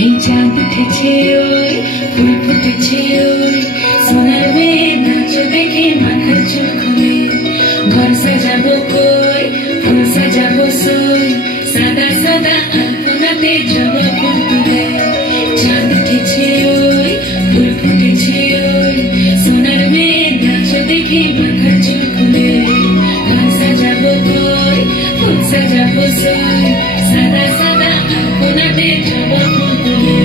এই চাঁদ উঠেছে ওই ফুল ফুটেছে ওই সোনার মেয়ে নাচ দেখে মাথার চুল খুলে ঘর সাজাবো কই ফুল সাজাবো সই সাদা সাদা আলপনাতে জবা ফুল তুলে চাঁদ উঠেছে ওই ফুল ফুটেছে ওই সোনার মেয়ে নাচ দেখে মাথার চুল খুলে ঘর সাজাবো কই ফুল সাজাবো সই সাদা সাদা আলপনাতে জবা ফুল তুলে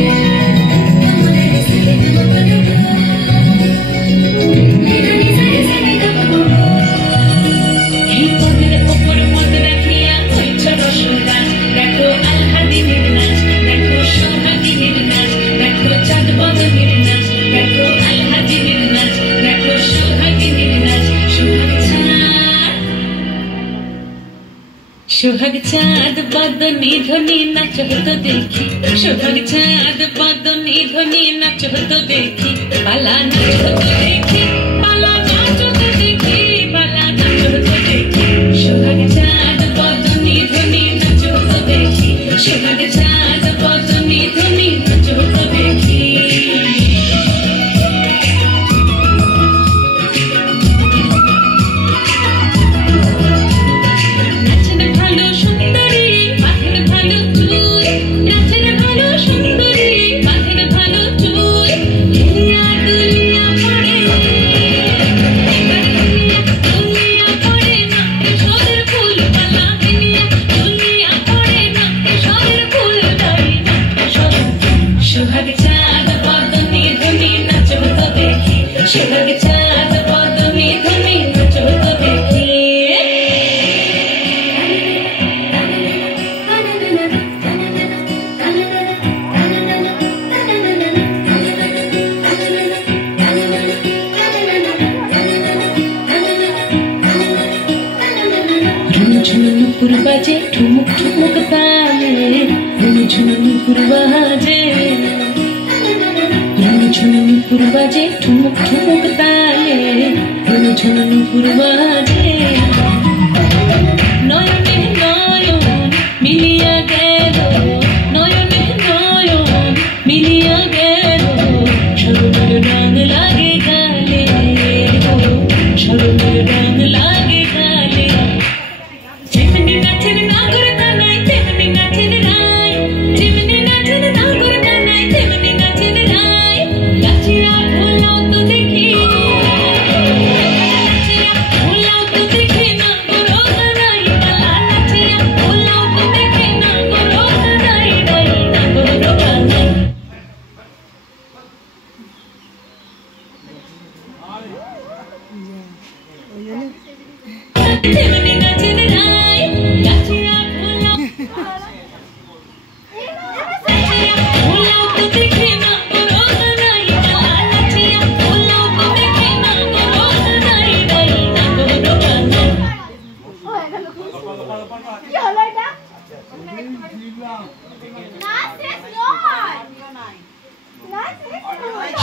সোহাগ চাঁদ বদনি ধ্বনি নাচ হতো দেখি সোহাগ চাঁদ বদনি ধ্বনি নাচ হতো দেখি পালা নাচ হতো দেখি পালা নাচ হতো দেখি পালা নাচ হতো দেখি সোহাগ চাঁদ বদনি ধ্বনি নাচ হতো দেখি সোহাগ চাঁদ বদনি ধ্বনি নাচ হতো দেখি সোহাগ চাঁদ বদনি ধ্বনি নাচ হতো দেখি ঝুনুপুর বাজে ঠুমুক ঠুমুক তালে ঝুনুপুর বাজে ঝুনুপুর বাজে ঠুমুক ঠুমুক তালে ঝুনুপুর বাজে নয়নে নয়ন মিলিয়া গেল নয়নে নয়ন মিলিয়া গেল সরমের রং লাগে গালে সরমের রং লাগে গালে যেমনি নাচের নাগর কানাই তেমনি নাচের রায় যেমনি নাচের নাগর কানাই তেমনি নাচের রায় নাচিয়া ভোলাও তো দেখি নাচিয়া ভোলাও তো দেখি না গরো কানাই পালা নাচিয়া ভোলাও তো দেখি না গরো কানাই রাই না গরো কানাই তেমনি নাচের রায় নাচিয়া ভোলাও ভোলাও তো দেখি না গরো কানাই পালা নাচিয়া ভোলাও তো দেখি না গরো কানাই রাই না গরো কানাই কি হলো এটা না শেষ নয়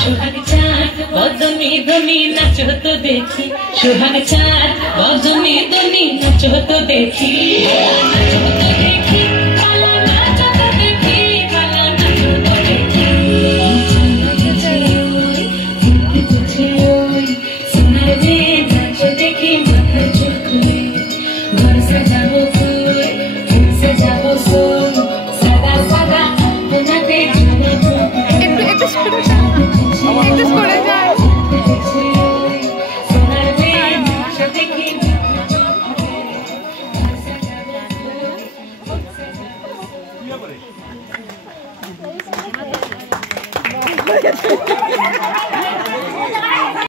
সোহাগ চাঁদ বদনি ধ্বনি নাচ হতো দেখি সোহাগ চাঁদ বদনি ধ্বনি নাচ হতো দেখি নাচ হতো দেখি পালা নাচ হতো দেখি পালা নাচ হতো দেখি সোনার মেয়ে নাচ দেখি মাথার চুল খুলে ঘর সাজাবো ফুল ফুল সাজাবো সোন সাদা সাদা আলপনাতে জবা ফুল একটু সরে যায় সোনার মেয়ে নাচ দেখি কি